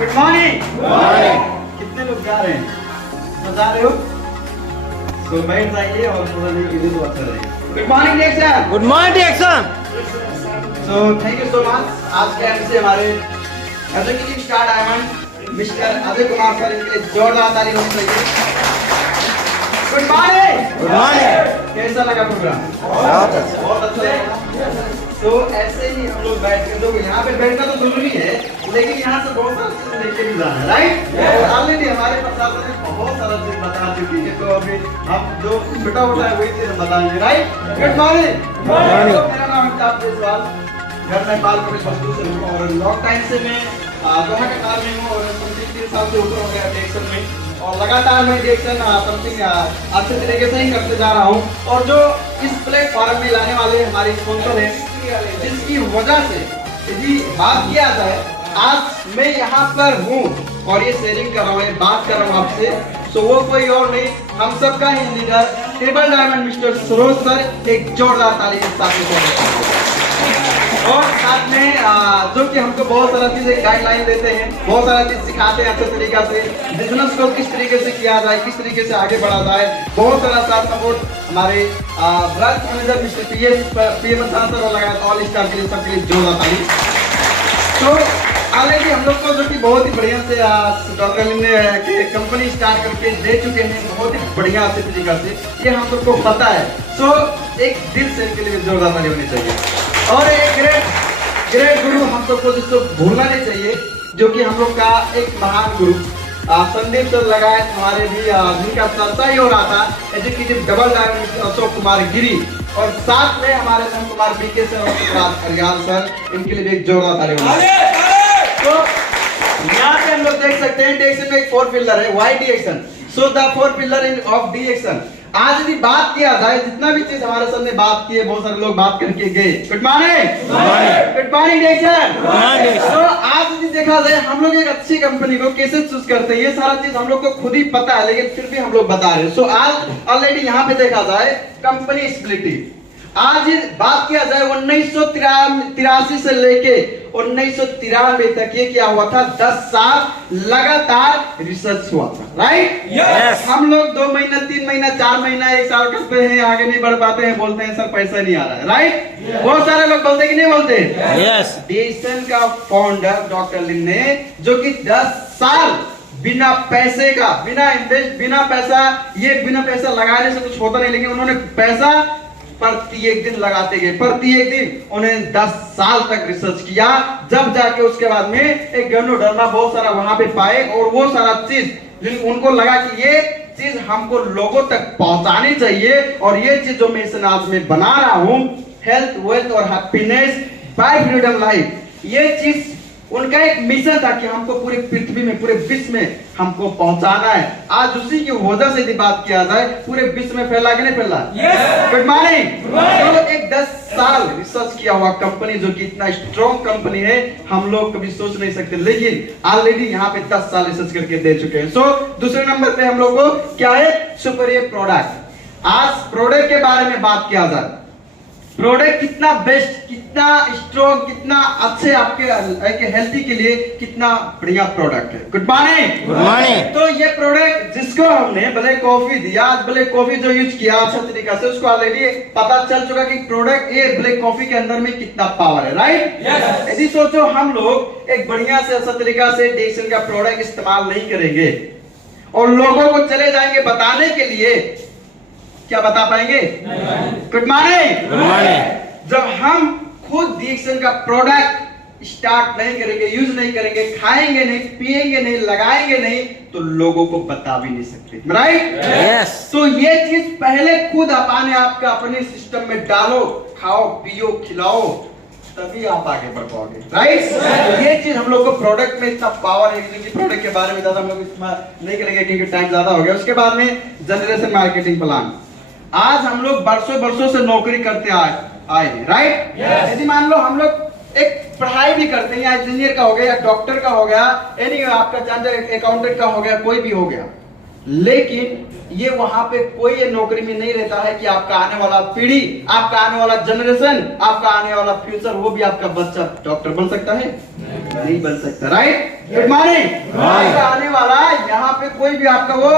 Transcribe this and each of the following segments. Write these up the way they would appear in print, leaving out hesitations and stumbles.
Good morning. कितने लोग जा रहे हैं? बता रहे हो? तो बैठ जाइए और थोड़ा देर इधर तो अच्छा रहेगा। गुड मॉर्निंग डिएक्शन। Good morning action. So thank you so much. आज के एमसी हमारे executive star diamond mister Ajay Kumar sir, इनके लिए जोरदार ताली होनी चाहिए। Good morning. Good morning. कैसा लगा प्रोग्राम? बहुत अच्छा लगा। तो ऐसे ही हम लोग बैठ के, देखो यहाँ पे बैठना तो जरूरी है, लेकिन यहाँ से बहुत सारा चीज लेके भी जाना है, राइट? और ऑलरेडी हमारे प्रशासन ने बहुत सारा चीज बता चुकी है, तो अभी हम जो छोटा होता है वही चीज बताएंगे, राइट? Good morning. मेरा नाम अमिताभ जायसवाल, घर में बाल कटे बस्तु से हूँ और लॉन्ग टाइम से मैं दोहा के कार में हूँ और 3 साल से ऊपर हो गया डिएक्शन में, और लगातार मैं डिएक्शन समथिंग अच्छे तरीके से ही करते जा रहा हूँ। और जो इस प्लेटफॉर्म में लाने वाले हमारे स्पॉन्सर हैं, जिसकी वजह से यदि बात किया जाए, आज मैं यहाँ पर हूँ और ये शेयरिंग कर रहा हूँ, बात कर रहा हूँ आपसे, तो वो कोई और नहीं, हम सबका ही leader triple diamond mister Saroj sir. एक जोरदार ताली के साथ और साथ में जो कि हमको बहुत सारा चीजें गाइडलाइन देते हैं, बहुत सारा चीज सिखाते हैं अच्छे तरीके से, बिजनेस को किस तरीके से किया जाए, किस तरीके से आगे बढ़ा जाए, बहुत सारा साथ सपोर्ट हमारे branch manager mister PM sir लगाया, ऑल स्टार के लिए सबके लिए जोरदार ताली। तो ऑलरेडी हम लोग को जो कि बहुत ही बढ़िया से डॉक्टर ने कंपनी स्टार्ट करके दे चुके हैं, बहुत ही बढ़िया अच्छे तरीके से, ये हम लोग को पता है। सो एक दिल से इनके लिए जोरदार ताली होनी चाहिए। और एक ग्रेट गुरु हम सबको जिसको भूलना नहीं चाहिए, जो कि हम लोग का एक महान गुरु संदीप सर लगाए हमारे भी, जिनका चर्चा ही हो रहा था, executive double diamond Ashok Kumar Giri, और साथ में हमारे संत कुमार बीके सर और सुखराज अरियाल सर, इनके लिए भी एक जोरदार ताली होगी। तो यहाँ पे हम लोग देख सकते हैं डिएक्शन में एक 4 पिलर है, वाई डिएक्शन। सो द 4 पिलर ऑफ डिएक्शन। आज यदि बात किया जाए, जितना भी चीज हमारे सामने बात की है, बहुत सारे लोग बात करके गए। Good morning. गुड मॉर्निंग डिएक्शन। तो आज यदि देखा जाए, हम लोग एक अच्छी कंपनी को कैसे चूज करते हैं, ये सारा चीज हम लोग को खुद ही पता है, लेकिन फिर भी हम लोग बता रहे हैं। सो आज ऑलरेडी यहाँ पे देखा जाए कंपनी स्प्लिटिंग, आज बात किया जाए 1983 से लेके 1993 तक ये क्या हुआ था, 10 साल लगातार रिसर्च हुआ था, राइट? यस। हम लोग 2 महीना 3 महीना 4 महीना 1 साल करते हैं, आगे नहीं बढ़ पाते हैं, बोलते हैं सर पैसा नहीं आ रहा है, राइट? बहुत सारे लोग बोलते हैं कि नहीं बोलते? यस। डिएक्शन का फाउंडर डॉक्टर लिन ने, जो कि 10 साल बिना पैसे का, बिना इन्वेस्ट, बिना पैसा लगाने से कुछ होता नहीं, लेकिन उन्होंने पैसा प्रति एक दिन लगाते गए, प्रति एक दिन उन्हें 10 साल तक रिसर्च किया, जब जाके उसके बाद में एक गैनोडर्मा बहुत सारा वहां पे पाए, और वो सारा चीज उनको लगा कि ये चीज हमको लोगों तक पहुंचानी चाहिए, और ये चीज जो मैं इस आज में बना रहा हूं, हेल्थ वेल्थ और हैप्पीनेस बाय फ्रीडम लाइफ, ये चीज उनका एक मिशन था कि हमको पूरी पृथ्वी में, पूरे विश्व में हमको पहुंचाना है। आज उसी की वजह से यदि बात किया जाए, पूरे विश्व में फैला कि नहीं फैला? Good morning. तो एक 10 साल रिसर्च किया हुआ कंपनी, जो कि इतना स्ट्रॉन्ग कंपनी है, हम लोग कभी सोच नहीं सकते, लेकिन ऑलरेडी यहाँ पे 10 साल रिसर्च करके दे चुके हैं। सो दूसरे नंबर पे हम लोग को क्या है, सुपीरियर प्रोडक्ट। आज प्रोडक्ट के बारे में बात किया जाए, प्रोडक्ट कितना बेस्ट, कितना स्ट्रॉन्ग, कितना अच्छे आपके हेल्थी के लिए कितना बढ़िया प्रोडक्ट है। Good morning. Good morning. तो ये प्रोडक्ट जिसको हमने ब्लैक कॉफी दिया, ब्लैक कॉफी जो यूज किया अच्छा तरीका से, उसको ऑलरेडी पता चल चुका कि प्रोडक्ट ये ब्लैक कॉफी के अंदर में कितना पावर है, राइट? यदि सोचो हम लोग एक बढ़िया से अच्छा तरीका से डिएक्शन का प्रोडक्ट इस्तेमाल नहीं करेंगे और लोगों को चले जाएंगे बताने के लिए, क्या बता पाएंगे? Good morning. Good morning. जब हम खुद डिएक्शन का प्रोडक्ट स्टार्ट नहीं करेंगे, यूज नहीं करेंगे, खाएंगे नहीं, पिएंगे नहीं, लगाएंगे नहीं, तो लोगों को बता भी नहीं सकते, राइट? यस। तो ये चीज पहले खुद अपने आप का अपने सिस्टम में डालो, खाओ पियो खिलाओ, तभी आप आगे बढ़ पाओगे, राइट? तो ये चीज हम लोग को प्रोडक्ट में इतना पावर है कि प्रोडक्ट के बारे में ज्यादा हम लोग इस्तेमाल नहीं करेंगे क्योंकि टाइम ज्यादा हो गया। उसके बाद में जनरेशन मार्केटिंग प्लान। आज हम लोग बरसों से नौकरी करते आए हैं, राइट? यदि मान लो हम लोग एक पढ़ाई भी करते हैं, या इंजीनियर का हो गया, या डॉक्टर का हो गया, यानी आपका चाहे अकाउंटेंट का हो गया, कोई भी हो गया, लेकिन ये वहां पे कोई ये नौकरी में नहीं रहता है कि आपका आने वाला पीढ़ी, आपका आने वाला जनरेशन, आपका आने वाला फ्यूचर, वो भी आपका बच्चा डॉक्टर बन सकता है? नहीं बन सकता, राइट? Good morning. आपका आने वाला यहाँ पे कोई भी आपका वो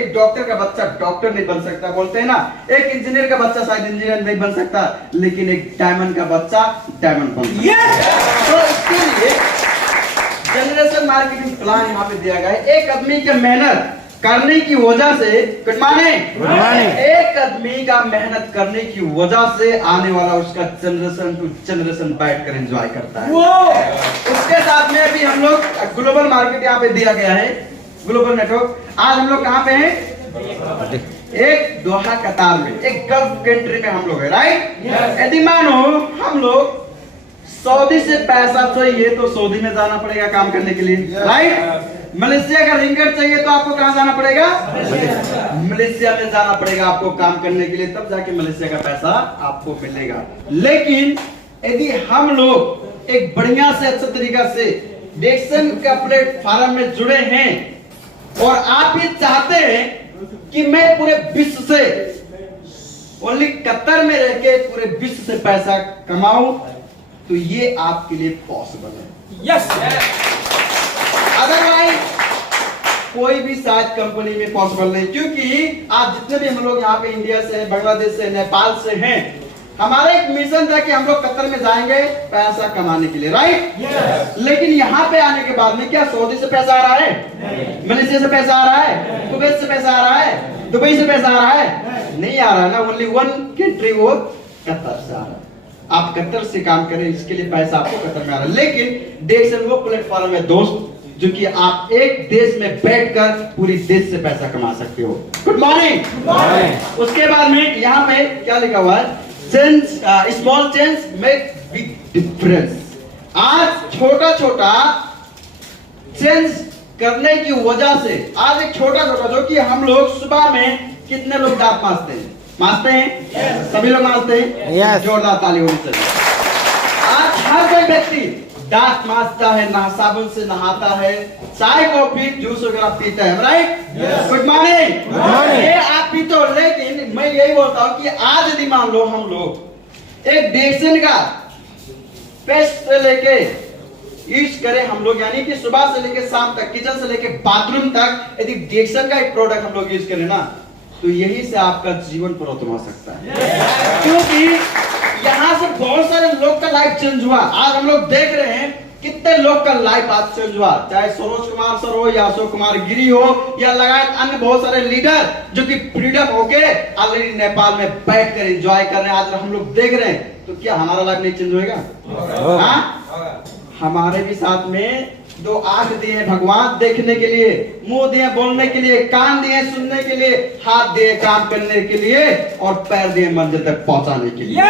एक डॉक्टर का बच्चा डॉक्टर नहीं बन सकता, बोलते हैं ना, एक इंजीनियर का बच्चा शायद इंजीनियर नहीं बन सकता, लेकिन एक डायमंड का बच्चा डायमंड बन सकता। तो इसके लिए जनरेशन मार्केटिंग प्लान यहाँ पे दिया गया है। एक आदमी की मेहनत करने की वजह से, गुड मॉर्निंग, एक आदमी का मेहनत करने की वजह से आने वाला उसका जनरेशन टू जनरेशन बैठ कर एंजॉय करता है। उसके साथ में अभी हम लोग ग्लोबल मार्केट यहाँ पे दिया गया है, ग्लोबल नेटवर्क। आज हम लोग कहाँ पे हैं? एक दोहा कतार में, एक गल्फ कंट्री में हम लोग है, राइट? यदि मानो हम लोग सऊदी से पैसा चाहिए तो सऊदी में जाना पड़ेगा काम करने के लिए, राइट? मलेशिया का रिंगट चाहिए तो आपको कहां जाना पड़ेगा? मलेशिया में जाना पड़ेगा आपको काम करने के लिए, तब जाके मलेशिया का पैसा आपको मिलेगा। लेकिन यदि हम लोग एक बढ़िया से अच्छा तरीका से डेक्सन का प्लेटफॉर्म में जुड़े हैं और आप ये चाहते हैं कि मैं पूरे विश्व से, ओनली कतर में रह के पूरे विश्व से पैसा कमाऊं, तो ये आपके लिए पॉसिबल है। यस। अदरवाइज कोई भी शायद कंपनी में पॉसिबल नहीं, क्योंकि आज जितने भी हम लोग यहाँ पे इंडिया से, बांग्लादेश से, नेपाल से हैं, हमारा एक मिशन था कि हम लोग कतर में जाएंगे पैसा कमाने के लिए, राइट? लेकिन यहाँ पे आने के बाद में क्या सऊदी से पैसा आ रहा है? मलेशिया से पैसा आ रहा है? कुवैत से पैसा आ रहा है? दुबई से पैसा आ रहा है? नहीं आ रहा है ना। ओनली वन कंट्री, वो कतर से आ रहा है। आप कतर से काम करें, इसके लिए पैसा आपको कतर में आ रहा है। लेकिन डेक्सन वो प्लेटफॉर्म है दोस्त, जो कि आप एक देश में बैठकर पूरी देश से पैसा कमा सकते हो। Good morning. उसके बाद में यहाँ पे क्या लिखा हुआ है? Change, small change make big difference. आज छोटा छोटा चेंज करने की वजह से, आज एक छोटा छोटा, जो कि हम लोग सुबह में कितने लोग दांत मांजते हैं? मांजते हैं? सभी लोग मांजते हैं? जोरदार ताली होनी चाहिए। आज हर कोई व्यक्ति दांत मांजता है, साबुन से नहाता है, चाय कॉफी जूस वगैरह पीता है, राइट? Good morning. ये आप पीते हो, लेकिन मैं यही बोलता हूँ कि आज यदि मान लो हम लोग एक डेक्सन का पेस्ट से लेके यूज करें हम लोग, यानी कि सुबह से लेके शाम तक, किचन से लेके बाथरूम तक, यदि डेक्सन का एक प्रोडक्ट हम लोग यूज करें ना, तो यही से आपका जीवन परिवर्तन हो सकता है। क्योंकि यहाँ से बहुत सारे लोग का लाइफ चेंज हुआ। आज हम लोग देख रहे हैं कितने लोग का लाइफ आज चेंज हुआ, चाहे सरोज कुमार सर हो या अशोक कुमार गिरी हो या लगातार अन्य बहुत सारे लीडर जो कि फ्रीडम होके ऑलरेडी नेपाल में बैठकर एंजॉय कर रहे हैं। आज हम लोग देख रहे हैं, तो क्या हमारा लाइफ नहीं चेंज होगा? हाँ, हमारे भी साथ में दो आंख दिए भगवान देखने के लिए, मुंह दिए बोलने के लिए, कान दिए सुनने के लिए, हाथ दिए काम करने के लिए, और पैर दिए मंजिल तक पहुंचाने के लिए।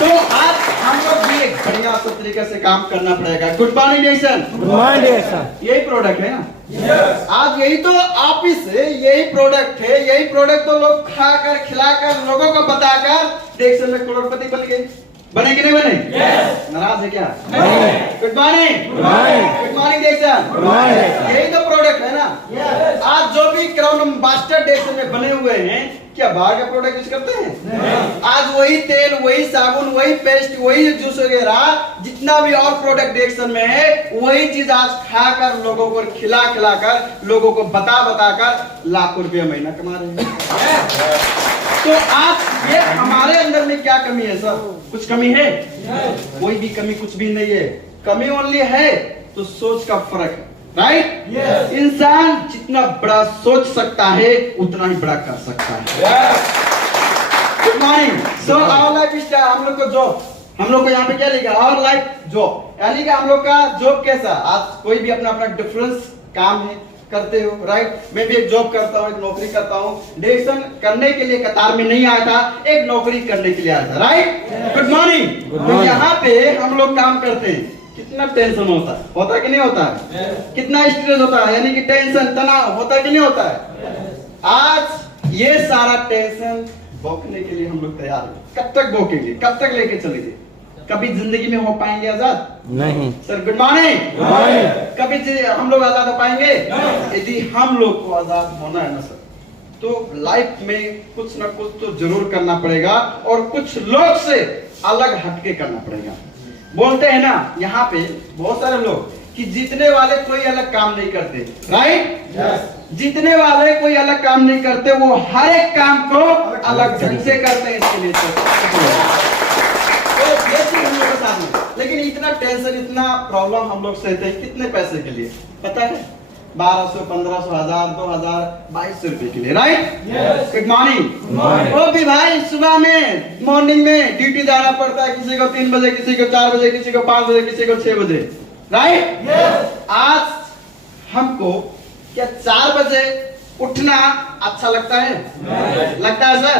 तो आज हम लोग भी एक बढ़िया सा तरीके से काम करना पड़ेगा। गुड मॉर्निंग डेक्सन। गुड मॉर्निंग डेक्सन। यही प्रोडक्ट है ना? आज यही तो ऑफिस है, यही प्रोडक्ट है, यही प्रोडक्ट तो लोग खाकर खिलाकर लोगों को बताकर डेक्सन में करोड़पति बन गए। बने कि नहीं बने? नाराज है क्या? Good morning. गुड मॉर्निंग डेक्सन। यही तो प्रोडक्ट है ना। आज जो भी क्राउन एम्बेसडर डेक्सन में बने हुए हैं, क्या बाहर का प्रोडक्ट यूज करते हैं? आज वही तेल, वही साबुन, वही पेस्ट, वही जूस वगैरह, जितना भी और प्रोडक्ट डेक्सन में है, वही चीज आज खाकर लोगों को खिला खिलाकर लोगों को बता कर लाखों रुपया महीना कमा रहे हैं। तो आज ये हमारे अंदर में क्या कमी है सर? कुछ कमी है? कोई भी कमी कुछ भी नहीं है। कमी ओनली है तो सोच का फर्क है, राइट? इंसान जितना बड़ा सोच सकता है उतना ही बड़ा कर सकता है। Good morning. So our lifestyle, हम लोग को जॉब, हम लोग को यहाँ पे क्या लिखा? आवर लाइफ जॉब, यानी कि हम लोग का जॉब कैसा? आज कोई भी अपना अपना डिफरेंस काम है, करते हो, राइट? मैं भी एक जॉब करता हूँ, एक नौकरी करता हूँ। डेक्सन करने के लिए कतार में नहीं आया था, एक नौकरी करने के लिए आया था, राइट? Good morning. तो यहाँ पे हम लोग काम करते हैं, कितना टेंशन होता है कि नहीं होता है? कितना स्ट्रेस होता है, यानी कि टेंशन तनाव होता है कि नहीं होता है? आज ये सारा टेंशन भोगने के लिए हम लोग तैयार हैं। कब तक भोगेंगे? कब तक लेके चलेंगे? कभी जिंदगी में हो पाएंगे आजाद? नहीं सर। Good morning. कभी हम लोग आजाद हो पाएंगे? यदि हम लोग को आजाद होना है ना सर, तो लाइफ में कुछ ना कुछ तो जरूर करना पड़ेगा और कुछ लोग से अलग हटके करना पड़ेगा। बोलते हैं ना यहाँ पे बहुत सारे लोग कि जीतने वाले कोई अलग काम नहीं करते, राइट? जीतने वाले कोई अलग काम नहीं करते, वो हर एक काम को अलग ढंग से करते हैं। इसके लिए तो ये चीज हम लोग के साथ में, लेकिन इतना टेंशन इतना प्रॉब्लम हम लोग सहते हैं कितने पैसे के लिए पता है? 1200, 1500, 1000, 2000, 2200 रुपए के लिए, राइट? Good morning. वो भी भाई सुबह में मॉर्निंग में ड्यूटी जाना पड़ता है, किसी को 3 बजे, किसी को 4 बजे, किसी को 5 बजे, किसी को 6 बजे, राइट? आज हमको क्या 4 बजे उठना अच्छा लगता है? लगता है सर?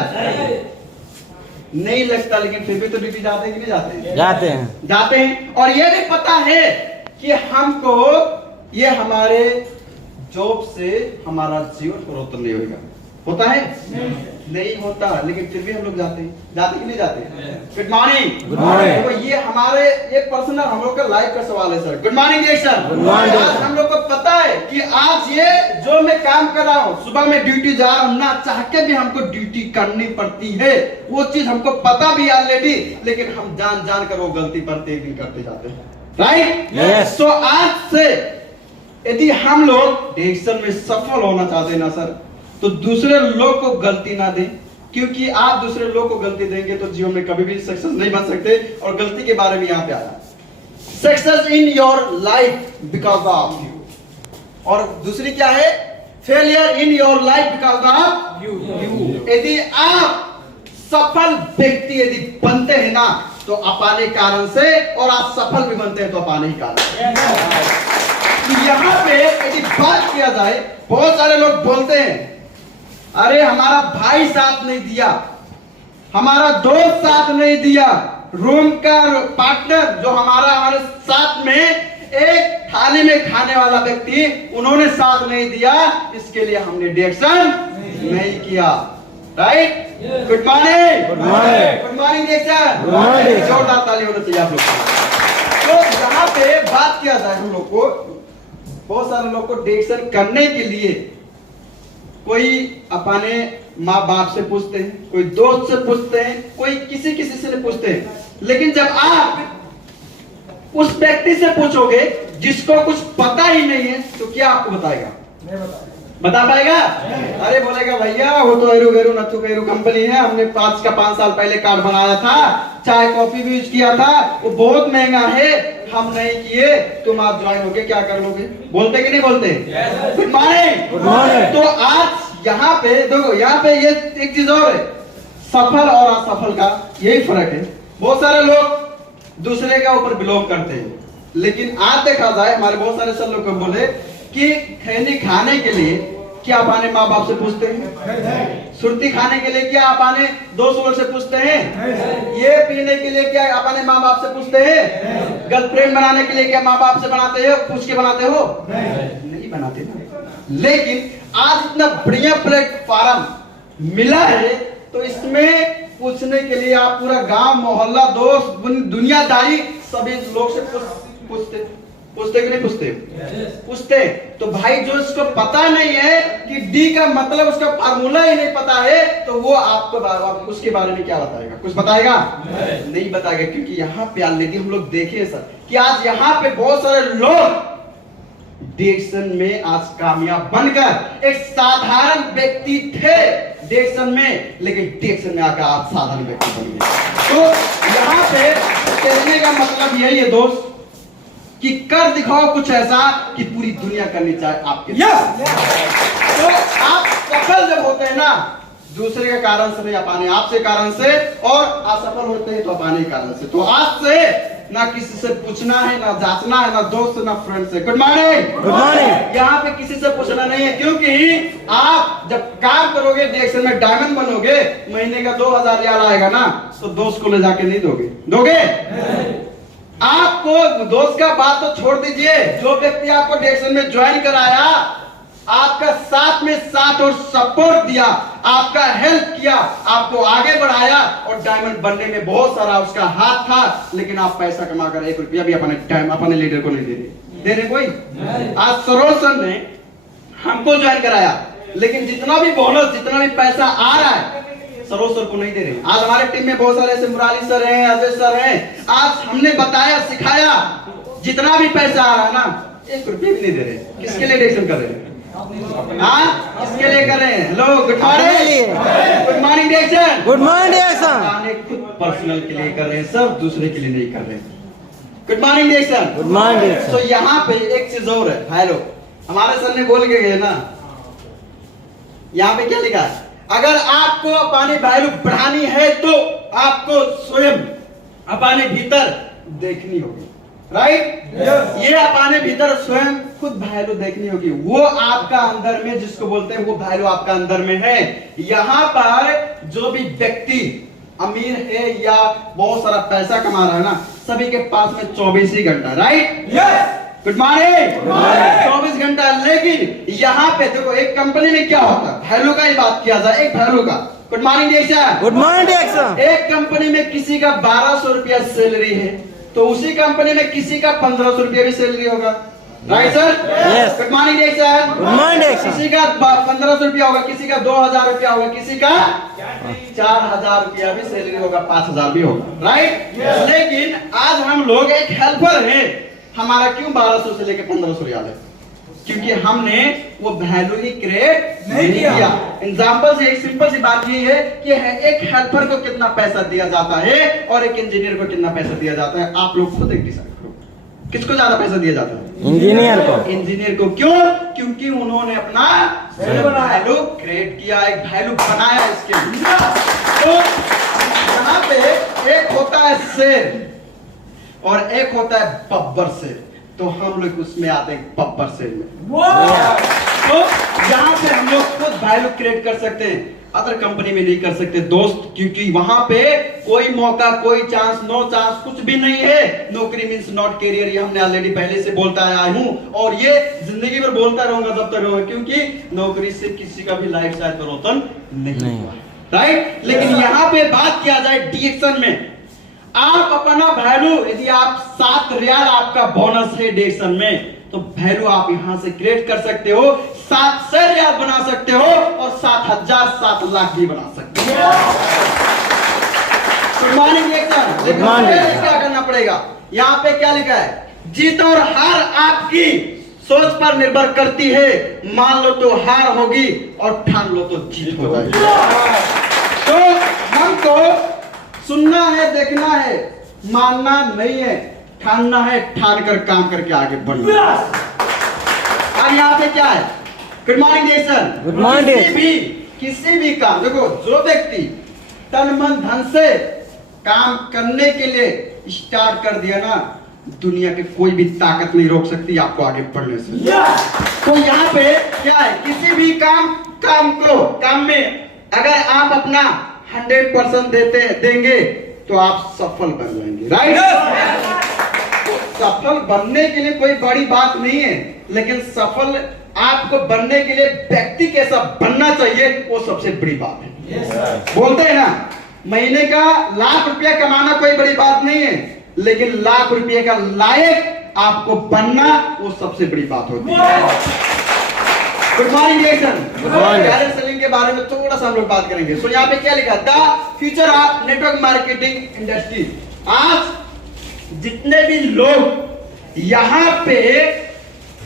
नहीं लगता, लेकिन फिर भी तो ड्यूटी जाते हैं कि नहीं जाते हैं? जाते हैं। और ये भी पता है कि हमको ये हमारे जॉब से हमारा जीवन परिवर्तन नहीं होगा। होता है? नहीं होता, लेकिन फिर भी हम लोग जाते कि नहीं जाते? Good morning. तो ये हमारे एक पर्सनल हम लोग का लाइफ का सवाल है सर। Good morning sir. आज हम लोग को पता है कि आज ये जो मैं काम कर रहा हूँ, सुबह में ड्यूटी जा रहा हूँ, ना चाह के भी हमको ड्यूटी करनी पड़ती है। वो चीज हमको पता भी ऑलरेडी, लेकिन हम जान कर वो गलती प्रत्येक दिन करते जाते हैं, राइट? तो आज से यदि हम लोग डायरेक्शन में सफल होना चाहते हैं ना सर, तो दूसरे लोग को गलती ना दें, क्योंकि आप दूसरे लोग को गलती देंगे तो जीवन में कभी भी सक्सेस नहीं बन सकते। और गलती के बारे में यहाँ पे आया success in your life because of you, और दूसरी क्या है? Failure in your life because of you. यदि आप सफल व्यक्ति यदि बनते हैं ना, तो अपने कारण से, और आप सफल भी बनते हैं तो अपने ही कारण से। यहाँ पे यदि बात किया जाए, बहुत सारे लोग बोलते हैं अरे हमारा भाई साथ नहीं दिया, हमारा दोस्त साथ नहीं दिया, रूम का पार्टनर जो हमारे साथ में एक थाली में खाने वाला व्यक्ति, उन्होंने साथ नहीं दिया, इसके लिए हमने डायरेक्शन नहीं किया, right? Good morning. Good morning direction. जोरदार ताली होना चाहिए आप लोग को। तो यहाँ पे बात किया जाए, हम लोग को बहुत सारे लोग को डायरेक्शन करने के लिए कोई अपने माँ बाप से पूछते हैं, कोई दोस्त से पूछते हैं, कोई किसी से पूछते हैं, लेकिन जब आप उस व्यक्ति से पूछोगे जिसको कुछ पता ही नहीं है, तो क्या आपको बताएगा? बता पाएगा? अरे बोलेगा भैया वो तो एरू गेरू नथु गेरू कंपनी है, हमने 5 साल पहले कार्ड बनाया था, चाय कॉफी भी यूज किया था, वो बहुत महंगा है, हम नहीं किए, तुम आप ज्वाइन होके क्या कर लोगे? बोलते कि नहीं बोलते? Good morning. तो आज यहाँ पे देखो, यहाँ पे ये एक चीज और है, सफल और असफल का यही फर्क है। बहुत सारे लोग दूसरे के ऊपर बिलोंग करते हैं, लेकिन आज देखा जाए हमारे बहुत सारे सर लोग बोले कि खैनी खाने के लिए क्या आप आने माँ बाप से पूछते हैं? सुरती खाने के लिए क्या आप आने दोस्त लोग से पूछते हैं? ये पीने के लिए क्या आप आने माँ बाप से पूछते हैं? गर्लफ्रेंड बनाने के लिए क्या माँ बाप से बनाते हो, पूछ के बनाते हो? नहीं बनाते ना। लेकिन आज इतना बढ़िया प्लेटफॉर्म मिला है, तो इसमें पूछने के लिए आप पूरा गांव मोहल्ला दोस्त दुनियादारी सभी लोग से पूछते कि नहीं पूछते? पूछते। तो भाई जो इसको पता नहीं है कि डी का मतलब उसका फार्मूला ही नहीं पता है, तो वो आपको उसके बारे में क्या बताएगा? कुछ बताएगा? नहीं बताएगा, क्योंकि यहाँ पे ऑलरेडी हम लोग देखे सर कि आज यहाँ पे बहुत सारे लोग डायरेक्शन में आज कामयाब बनकर एक साधारण व्यक्ति थे डायरेक्शन में, लेकिन डायरेक्शन में आकर आज साधारण व्यक्ति बन गए। तो यहाँ पे कहने का मतलब यही है दोस्त कि कर दिखाओ कुछ ऐसा कि पूरी दुनिया करनी चाहे आपके। तो आप सफल जब होते हैं ना, दूसरे के कारण से नहीं, अपने आप से कारण से, और असफल होते हैं तो अपने कारण से। तो आज से ना किसी से पूछना है, ना जांचना है, ना दोस्त से, ना फ्रेंड से। Good morning. यहाँ पे किसी से पूछना नहीं है, क्योंकि आप जब काम करोगे डायरेक्शन में डायमंड बनोगे, महीने का 2000 रियाल आएगा ना, तो दोस्त को ले जाके नहीं दोगे? आपको दोस्त का बात तो छोड़ दीजिए, जो व्यक्ति आपको डायरेक्शन में ज्वाइन कराया, आपका साथ में साथ और सपोर्ट दिया, आपका हेल्प किया, आपको आगे बढ़ाया, और डायमंड बनने में बहुत सारा उसका हाथ था, लेकिन आप पैसा कमाकर 1 रुपया भी अपने लीडर को नहीं दे रहे कोई। आज सरोज सर ने हमको ज्वाइन कराया, लेकिन जितना भी बोनस, जितना भी पैसा आ रहा है सरोज सर को नहीं दे रहे। आज हमारे टीम में बहुत सारे ऐसे मुरारी सर हैं, अजय सर हैं। आज हमने बताया, सिखाया, जितना भी पैसा आ रहा है ना, 1 रुपये भी नहीं दे रहे। किसके लिए डिएक्शन कर रहे हैं? हाँ, किसके लिए कर रहे हैं? Hello, good morning, good morning डिएक्शन, गुड मॉर्निंग डिएक्शन। खुद पर्सनल के लिए कर रहे हैं सब, दूसरे के लिए नहीं कर रहे। गुड मॉर्निंग डिएक्शन, गुड मॉर्निंग डिएक्शन। तो यहाँ पे एक चीज और है। हेलो, हमारे सर ने बोल के गए ना, यहाँ पे क्या लिखा है? अगर आपको अपनी वैल्यू बढ़ानी है तो आपको स्वयं अपने भीतर देखनी होगी, राइट? ये अपने भीतर स्वयं खुद वैल्यू देखनी होगी। वो आपका अंदर में, जिसको बोलते हैं, वो वैल्यू आपका अंदर में है। यहाँ पर जो भी व्यक्ति अमीर है या बहुत सारा पैसा कमा रहा है ना, सभी के पास में 24 ही घंटा, राइट? गुड मॉर्निंग, 24 घंटा। लेकिन यहाँ पे देखो, एक कंपनी में क्या होता है, वैल्यू का ही बात किया जाए, एक वैल्यू का। गुड मॉर्निंग डिएक्शन, गुड मॉर्निंग डिएक्शन। एक कंपनी में किसी का 1200 रुपया सैलरी है, तो उसी कंपनी में किसी का 1500 रुपया भी सैलरी होगा, right sir? Yes. Good morning डिएक्शन, गुड मॉर्निंग डिएक्शन। किसी का 1500 रुपया होगा, किसी का 2000 रुपया होगा, किसी का 4000 रुपया भी सैलरी होगा, 5000 भी होगा, राइट? लेकिन आज हम लोग एक हेल्पर हैं। हमारा क्यों 1200 से लेकर 1500 याद है? क्योंकि हमने वो वैल्यू ही क्रिएट नहीं किया। एग्जांपल से एक सिंपल सी बात ये है कि एक हेल्पर को कितना पैसा दिया जाता है और एक इंजीनियर को कितना पैसा दिया जाता है। आप लोग खुद एक डिसाइड करो, किसको ज्यादा पैसा दिया जाता है? इंजीनियर को। इंजीनियर को। क्यों? क्योंकि उन्होंने अपना वैल्यू क्रिएट किया, एक वैल्यू बनाया इसके लिए। तो यहाँ पे एक होता है शेर और एक होता है बब्बर शेर, तो हम लोग उसमें आते हैं बब्बर शेर में। तो यहाँ पे हम लोग खुद वैल्यू क्रिएट कर सकते हैं, अदर कंपनी में नहीं कर सकते दोस्त, क्योंकि वहां पे कोई मौका, कोई चांस, नो चांस, कुछ भी नहीं है। नौकरी मींस नॉट कैरियर, ये हमने ऑलरेडी पहले से बोलता आया हूं और ये जिंदगी भर बोलता रहूंगा जब तक रहूंगा, क्योंकि नौकरी से किसी का भी लाइफ शायद परिवर्तन नहीं हुआ, राइट? लेकिन यहाँ पे बात किया जाए डिएक्शन में, आप अपना वैल्यू, यदि आप 7 रियाल आपका बोनस है डिएक्शन में, तो वैल्यू आप यहां से क्रिएट कर सकते हो, 700 रियाल बना सकते हो और 7000, 7 लाख भी बना सकते हो। गुड मॉर्निंग डिएक्शन। लेकिन क्या करना पड़ेगा? यहाँ पे क्या लिखा है? जीत और हार आपकी सोच पर निर्भर करती है। मान लो तो हार होगी और ठान लो तो जीत हो जाएगी। तो हमको सुनना है, देखना है, मानना नहीं है, ठानना है, ठान कर काम करके आगे बढ़ना। और यहाँ पे क्या है? गुड मॉर्निंग डिएक्शन। Good morning. किसी भी काम, देखो, जो व्यक्ति तन मन धन से काम करने के लिए स्टार्ट कर दिया ना, दुनिया की कोई भी ताकत नहीं रोक सकती आपको आगे बढ़ने से। तो यहाँ पे क्या है? किसी भी काम में अगर आप अपना 100% देंगे तो आप सफल बन जाएंगे, राइट? तो सफल बनने के लिए कोई बड़ी बात नहीं है, लेकिन सफल आपको बनने के लिए व्यक्ति कैसा बनना चाहिए, वो सबसे बड़ी बात है। बोलते हैं ना, महीने का लाख रुपया कमाना कोई बड़ी बात नहीं है, लेकिन लाख रुपये का लायक आपको बनना, वो सबसे बड़ी बात होती है। गुड मॉर्निंग डिएक्शन। डायरेक्ट सेलिंग के बारे में थोड़ा सा हम लोग बात करेंगे। सो यहाँ पे क्या लिखा? The future of network marketing industry. आज जितने भी लोग यहाँ पे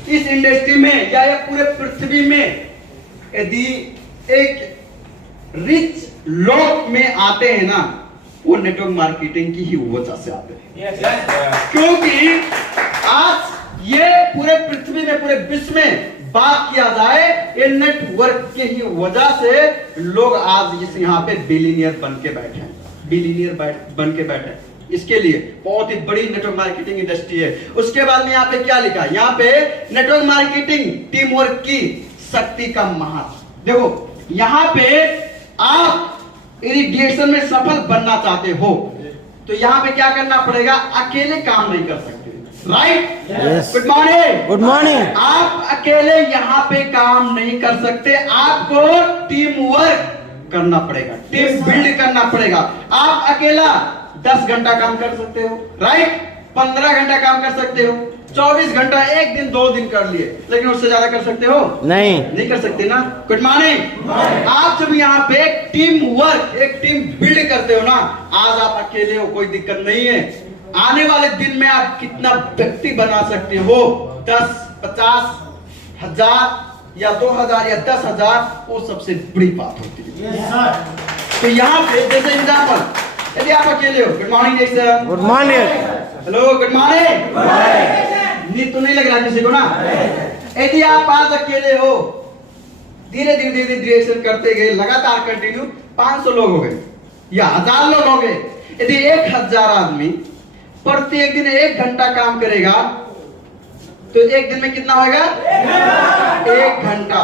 इस इंडस्ट्री में या पूरे पृथ्वी में यदि एक रिच लोग में आते हैं ना, वो नेटवर्क मार्केटिंग की ही वजह से आते हैं। क्योंकि आज ये पूरे पृथ्वी में, पूरे विश्व में बात किया जाए, ये नेटवर्क के ही वजह से लोग आज इस यहाँ पे बिलियनियर बन के बैठे हैं, बिलियनियर बन के बैठे हैं। इसके लिए बहुत ही बड़ी नेटवर्क मार्केटिंग इंडस्ट्री है। उसके बाद में यहाँ पे क्या लिखा है? यहाँ पे नेटवर्क मार्केटिंग टीम वर्क की शक्ति का महत्व। देखो, यहाँ पे आप डिएक्शन में सफल बनना चाहते हो तो यहाँ पे क्या करना पड़ेगा? अकेले काम नहीं कर सकते, right? Good morning. Good morning. आप अकेले यहाँ पे काम नहीं कर सकते, आपको टीम वर्क करना पड़ेगा, टीम बिल्ड करना पड़ेगा। आप अकेला 10 घंटा काम कर सकते हो, राइट? 15 घंटा काम कर सकते हो, 24 घंटा, एक दिन 2 दिन कर लिए, लेकिन उससे ज्यादा कर सकते हो? नहीं कर सकते ना। Good morning. आप जब यहाँ पे एक टीम वर्क, एक टीम बिल्ड करते हो ना, आज आप अकेले हो, कोई दिक्कत नहीं है। आने वाले दिन में आप कितना व्यक्ति बना सकते हो, 10, 50, 1000 या 2000 या 10,000, वो सबसे बड़ी बात होती है। तो यहाँ पे जैसे एग्जाम्पल, यदि आप अकेले हो, good morning sir. Good morning. Hello, good morning. नींद तो नहीं लग रहा किसी को ना? यदि आप आज अकेले हो, धीरे धीरे डिरेक्शन करते गए, लगातार कंटिन्यू, 500 लोग हो गए या 1000 लोग हो गए। यदि 1000 आदमी प्रत्येक दिन 1 घंटा काम करेगा, तो एक दिन में कितना होगा? 1 घंटा।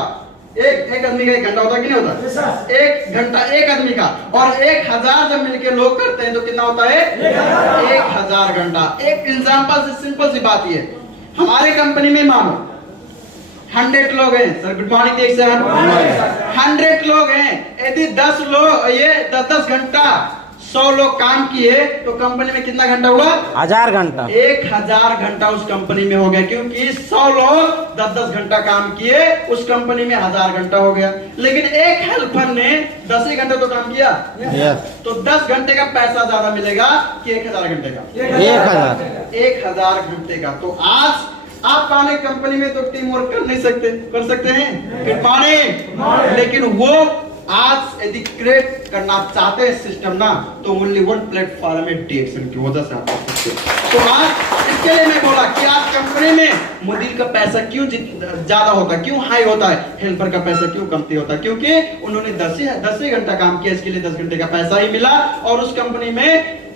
एक आदमी का 1 घंटा होता कि नहीं होता? 1 घंटा एक आदमी का, और 1000 जब मिलके लोग करते हैं तो कितना होता है? 1000 घंटा। एक एग्जांपल से सिंपल सी बात ये, हमारे कंपनी में मानो 100 लोग हैं सर। गुड मॉर्निंग देख सर। 100 लोग हैं, यदि 10 लोग ये 10 घंटा 100 लोग काम किए तो कंपनी में कितना घंटा हुआ? 1000 घंटा। 1000 घंटा उस कंपनी में हो गया, क्योंकि 100 लोग 10 घंटा काम किए, उस कंपनी में 1000 घंटा हो गया। लेकिन एक हेल्पर ने 10 ही घंटे तो काम किया, तो 10 घंटे का पैसा ज्यादा मिलेगा कि 1000 घंटे का? 1000 घंटे का। तो आज आप आने कंपनी में तो टीम वर्क कर नहीं सकते, कर सकते हैं? Good morning. लेकिन वो आज यदि क्रिएट करना चाहते हैं सिस्टम ना, तो ओनली 1 प्लेटफॉर्म है, डिएक्शन की वजह से आप कर सकते हैं। तो आज इसके लिए मैं बोला कि आज कंपनी में मुदीर का पैसा क्यों ज्यादा होता है, क्यों हाई होता है, हेल्पर का पैसा क्यों कमती होता है? क्योंकि उन्होंने 10 ही घंटा काम किया, इसके लिए 10 घंटे का पैसा ही मिला। और उस कंपनी में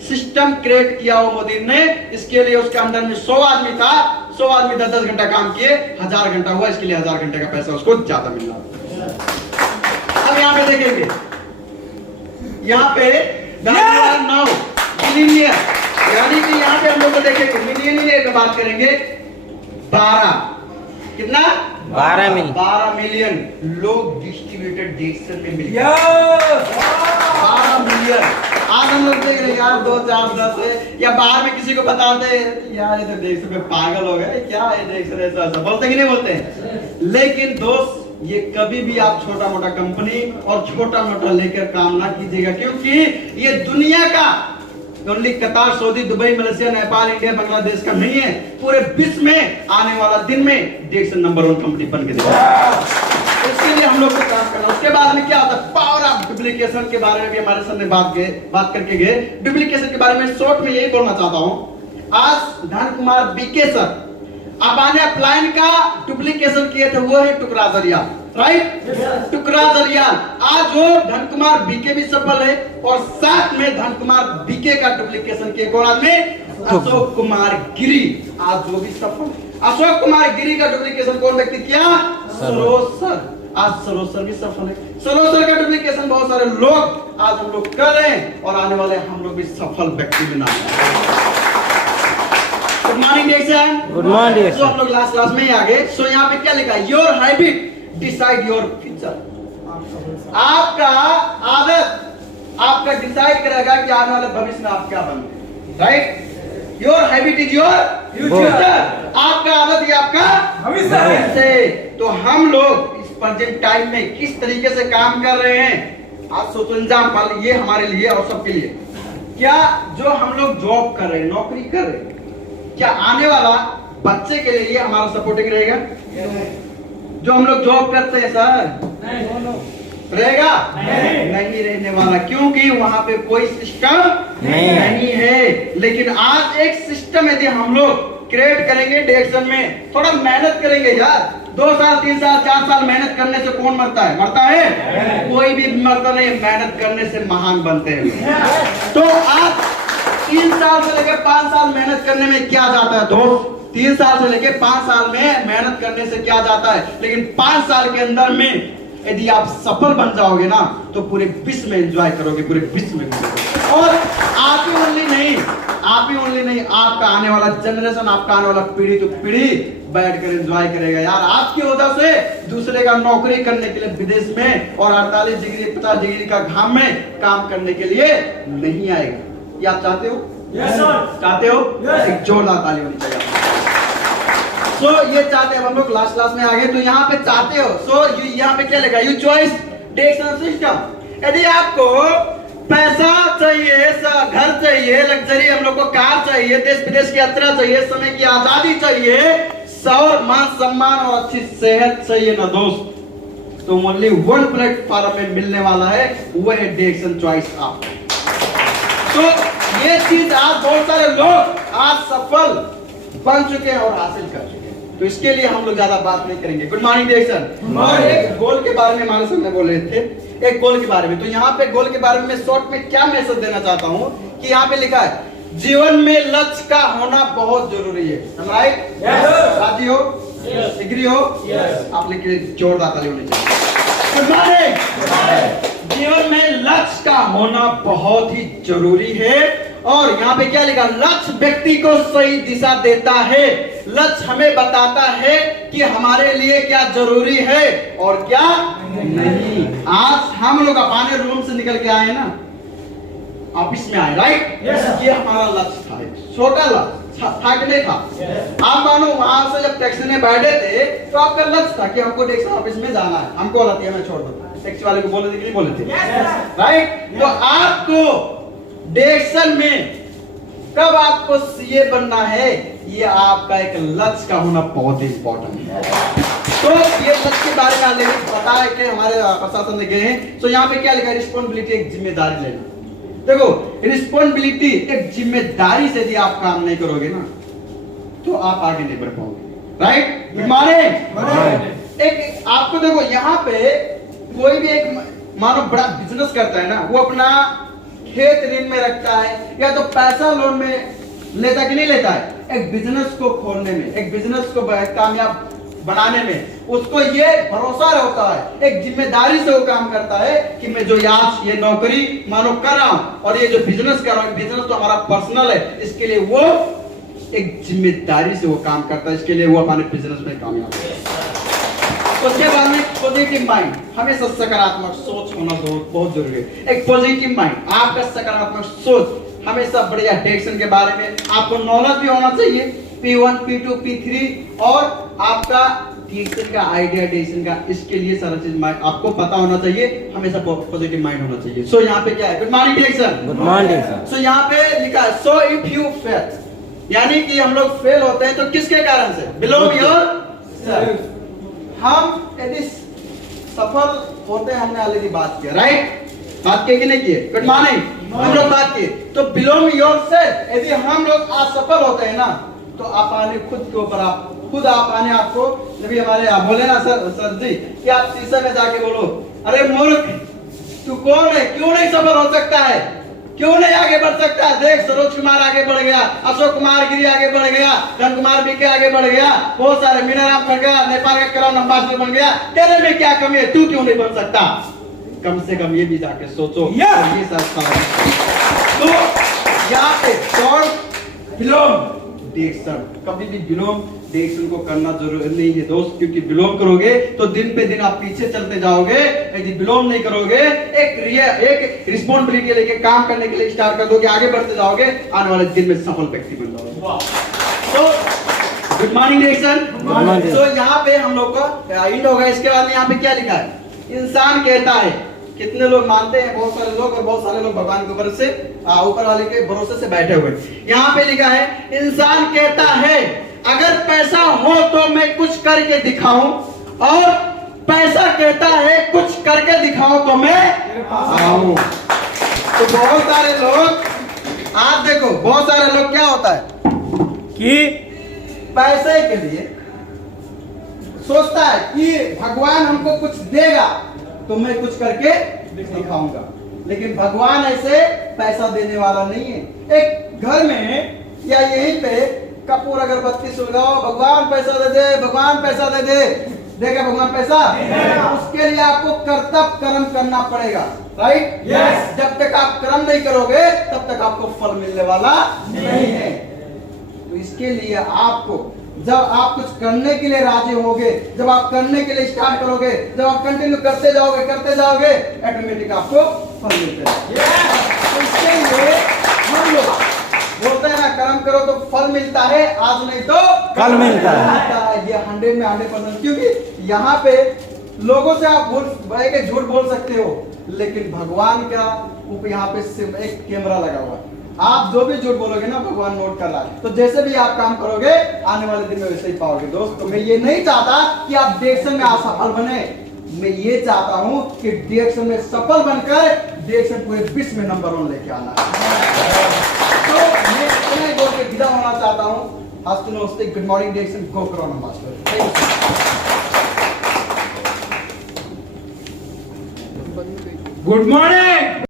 सिस्टम क्रिएट किया वो मुदीर ने, इसके लिए उसके अंदर में 100 आदमी था, 100 आदमी 10 घंटा काम किए, 1000 घंटा हुआ, इसके लिए 1000 घंटे का पैसा उसको ज्यादा मिला। अब यहाँ पे देखेंगे, यहाँ पे मिलीनियर, यानी कि यहाँ पे हम लोग देखेंगे मिलीनियर की बात करेंगे। 12 कितना? 12 मिलियन लोग डिस्ट्रीब्यूटेड डिएक्शन में मिल गए। 12 मिलियन। आज हम लोग देख रहे हैं यार 2, 4, 10 या बाहर में किसी को बताते यार ये तो डिएक्शन में पागल हो गए, क्या है डिएक्शन, ऐसा बोलते कि नहीं बोलते? लेकिन दोस्त, ये कभी भी आप छोटा मोटा कंपनी और छोटा मोटा लेकर काम ना कीजिएगा, क्योंकि ये दुनिया का ओनली कतार, Saudi, Dubai, Malaysia, Nepal, India, Bangladesh का नहीं है, पूरे विश्व में आने वाला दिन में डिएक्शन नंबर 1 कंपनी बन के देगा। इसके लिए हम लोग को काम करना। उसके बाद में क्या होता है? पावर ऑफ डुप्लीकेशन के बारे में भी हमारे सर ने बात करके गए। डुप्लीकेशन के बारे में शॉर्ट में यही बोलना चाहता हूँ। आज Dhan Kumar BK sir अबाने upline का डुप्लीकेशन किए थे, वो है टुकड़ा जरिया, राइट? टुकड़ा जरिया। आज वो धन कुमार बीके भी सफल है, और साथ में धन कुमार बीके का डुप्लीकेशन किए कौन आदमी? अशोक कुमार गिरी, आज वो भी सफल है। अशोक कुमार गिरी का डुप्लीकेशन कौन व्यक्ति किया? सरोज सर। आज सरोज सर भी सफल है। सरोज सर का डुप्लीकेशन बहुत सारे लोग आज हम लोग कर रहे हैं, और आने वाले हम लोग भी सफल व्यक्ति बना। गुड मॉर्निंग डिएक्शन। Good morning. तो हम लोग लास्ट क्लास में ही आ गए। सो यहाँ पे क्या लिखा है? Your habit decide your future. आपका आदत आपका डिसाइड करेगा कि आने वाले भविष्य में आप क्या बनोगे, right? Your habit is your future. आपका आदत ही आपका भविष्य। तो हम लोग इस प्रेजेंट टाइम में किस तरीके से काम कर रहे हैं, आज सोचो एग्जाम्पल ये हमारे लिए और सबके लिए। क्या जो हम लोग जॉब कर रहे हैं, नौकरी कर रहे हैं, क्या आने वाला बच्चे के लिए हमारा सपोर्टिंग रहेगा? जो हम लोग जॉब करते हैं सर, रहेगा? नहीं रहने वाला, क्योंकि वहां पे कोई सिस्टम नहीं है। लेकिन आज एक सिस्टम यदि हम लोग क्रिएट करेंगे डिएक्शन में, थोड़ा मेहनत करेंगे यार, 2 साल 3 साल 4 साल मेहनत करने से कौन मरता है? मरता है? कोई भी मरता नहीं, मेहनत करने से महान बनते हैं। तो आज 3 साल से लेकर 5 साल मेहनत करने में क्या जाता है दोस्त? 3 साल से लेकर 5 साल में मेहनत करने से क्या जाता है? लेकिन 5 साल के अंदर में यदि आप सफल बन जाओगे ना, तो पूरे विश्व में एंजॉय करोगे, पूरे विश्व में। और आप ही ओनली नहीं, आपका आने वाला जनरेशन, आपका आने वाला पीढ़ी तो पीढ़ी बैठकर एंजॉय करेगा यार। आपकी वजह से दूसरे का नौकरी करने के लिए विदेश में और 48 डिग्री 50 डिग्री का घाम में काम करने के लिए नहीं आएगा। ये आप चाहते हो? Yes sir. चाहते हो? एक जोरदार ताली होनी चाहिए। सो ये चाहते हैं, अब हम लोग लास्ट क्लास में आ गए, तो यहाँ पे चाहते हो, सो यहाँ पे क्या लिखा है, यू चॉइस डिरेक्शन सिस्टम। यदि आपको पैसा चाहिए, घर चाहिए, लग्जरी हम लोग को कार चाहिए, देश विदेश की यात्रा चाहिए, समय की आजादी चाहिए, और मान सम्मान और अच्छी सेहत चाहिए ना दोस्त, तो ओनली वन प्लेटफॉर्म में मिलने वाला है, वो है डिरेक्शन चॉइस आप। तो ये चीज आज बहुत सारे लोग आज सफल बन चुके हैं और हासिल कर चुके हैं, तो इसके लिए हम लोग ज्यादा बात नहीं करेंगे। Good morning direction. और एक गोल के बारे में हमारे सामने बोल रहे थे, एक गोल के बारे में, तो यहाँ पे गोल के बारे में शॉर्ट में क्या मैसेज देना चाहता हूँ कि यहाँ पे लिखा है जीवन में लक्ष्य का होना बहुत जरूरी है। राइट? राजी हो? एग्री हो? आप लिखिए, जोरदार ताली होनी चाहिए। Good morning. जीवन में लक्ष्य का होना बहुत ही जरूरी है, और यहाँ पे क्या लिखा, लक्ष्य व्यक्ति को सही दिशा देता है, लक्ष्य हमें बताता है कि हमारे लिए क्या जरूरी है और क्या नहीं। आज हम लोग अपने रूम से निकल के आए ना, ऑफिस में आए, राइट? ये हमारा लक्ष्य था, छोटा लक्ष्य था कि नहीं था? आप मानो वहां से जब टैक्सी में बैठे थे तो आपका लक्ष्य था कि हमको टैक्सी ऑफिस में जाना है, हमको रहती है, मैं छोड़ दूं, टैक्सी वाले को बोले थे कि नहीं बोले थे? राइट? तो आपको डायरेक्शन में कब आपको सीए बनना है, ये आपका एक लक्ष्य का होना बहुत ही इंपॉर्टेंट है। तो ये लक्ष्य के बारे में ऑलरेडी बताया कि हमारे प्रशासन ने गए हैं। तो यहाँ पे क्या लिखा है, रिस्पॉन्सिबिलिटी, एक जिम्मेदारी लेना। देखो, रिस्पॉन्सिबिलिटी एक जिम्मेदारी से यदि आप काम नहीं करोगे ना, तो आप आगे नहीं बढ़ पाओगे। राइट? माने एक आपको देखो, यहाँ पे कोई भी एक मानो बड़ा बिजनेस करता है ना, वो अपना खेत ऋण में रखता है या तो पैसा लोन में लेता कि नहीं लेता है। एक बिजनेस को खोलने में, एक बिजनेस को कामयाब बनाने में उसको ये भरोसा होता है, एक जिम्मेदारी से वो काम करता है कि मैं जो आज ये नौकरी मानो कर रहा हूं और ये जो बिजनेस कर रहा हूं, बिजनेस तो हमारा पर्सनल है, इसके लिए वो एक जिम्मेदारी से वो काम करता है, इसके लिए वो हमारे बिजनेस में कामयाब है। उसके बाद में पॉजिटिव माइंड, हमेशा सकारात्मक सोच होना बहुत जरूरी है। एक पॉजिटिव माइंड, आपका सकारात्मक सोच, हमेशा बढ़िया डायरेक्शन के बारे में आपको नॉलेज भी होना चाहिए, P1, P2, P3, और आपका डायरेक्शन का आइडिया, डायरेक्शन का, इसके लिए सारा चीज आपको पता होना चाहिए, हमेशा पॉजिटिव माइंड होना चाहिए। सो यहाँ पे क्या है, good morning direction. Good morning sir. So यहाँ पे लिखा है, सो इफ यू फेल, यानी कि हम लोग फेल होते हैं तो किसके कारण से, बिलो योर सेल्फ। हम यदि सफल होते हैं, हमने ऑलरेडी बात किया, राइट? बात की कि नहीं की? Good morning. हम लोग बात की, तो बिलोंग योरसेल्फ, यदि हम लोग असफल होते हैं ना, तो आप आने खुद के ऊपर, आप खुद आप आने आपको, जब हमारे आप बोले ना सर जी कि आप शीशे में जाके बोलो, अरे मूर्ख तू कौन है, क्यों नहीं सफल हो सकता है, क्यों नहीं आगे बढ़ सकता है? देख, सरोज कुमार आगे बढ़ गया, अशोक कुमार गिरी आगे बढ़ गया, धन कुमार बीके आगे बढ़ गया, बहुत सारे मीनाराम बढ़ गया, नेपाल का कलाम अम्बासडर बन गया, तेरे में क्या कमी है, तू क्यों नहीं बन सकता? कम से कम ये भी जाके सोचो। ये सब तो यहाँ पे बिलोंग डायरेक्शन, कभी भी बिलोंग डायरेक्शन को करना जरूरी नहीं है दोस्त, क्योंकि बिलोंग करोगे तो दिन पे दिन आप पीछे चलते जाओगे, यदि बिलोंग नहीं करोगे, एक रिस्पॉन्सिबिलिटी लेके काम करने के लिए स्टार्ट कर दोगे, आगे बढ़ते जाओगे, आने वाले दिन में सफल व्यक्ति बन जाओगे। तो गुड मॉर्निंग डायरेक्शन। तो यहाँ पे हम लोग का एंड होगा। इसके बाद में यहाँ पे क्या लिखा है, इंसान कहता है, कितने लोग मानते हैं, बहुत सारे लोग, और बहुत सारे लोग भगवान के ऊपर से, ऊपर वाले के भरोसे से बैठे हुए। यहाँ पे लिखा है, इंसान कहता है अगर पैसा हो तो मैं कुछ करके दिखाऊं, और पैसा कहता है कुछ करके दिखाऊं तो मैं आऊं। तो बहुत सारे लोग, आप देखो, बहुत सारे लोग क्या होता है कि पैसे के लिए सोचता है कि भगवान हमको कुछ देगा तो मैं कुछ करके दिखाऊंगा, लेकिन भगवान ऐसे पैसा देने वाला नहीं है। एक घर में या यहीं पे कपूर अगरबत्ती सुलगाओ, भगवान पैसा दे दे, भगवान पैसा दे दे, देगा भगवान पैसा? उसके लिए आपको कर्तव्य कर्म करना पड़ेगा, राइट? यस। जब तक आप कर्म नहीं करोगे तब तक आपको फल मिलने वाला नहीं है। तो इसके लिए आपको, जब आप कुछ करने के लिए राजी होगे, जब आप करने के लिए स्टार्ट करोगे, जब आप कंटिन्यू करते जाओगे ऑटोमेटिक आपको फल मिलता है। तो इसके लिए हम लोग बोलते हैं ना, कर्म करो तो फल मिलता है, आज नहीं तो कल मिलता है। ये 100 में 100%, क्योंकि यहाँ पे लोगों से आप झूठ बोल सकते हो, लेकिन भगवान का यहाँ पे सिर्फ एक कैमरा लगा हुआ है। आप जो भी झूठ बोलोगे ना, भगवान नोट कर रहा है। तो जैसे भी आप काम करोगे, आने वाले दिन में वैसे ही पाओगे। दोस्त, तो मैं ये नहीं चाहता कि आप डिएक्शन में असफल बने, मैं ये चाहता हूं कि डिएक्शन में सफल बनकर डिएक्शन पूरे विश्व में नंबर 1 लेके आना है। तो मैं इतना ही बोल के विदा होना चाहता हूं। आज नमस्ते, गुड मॉर्निंग डिएक्शन, गो करो नमस्ते। Good morning.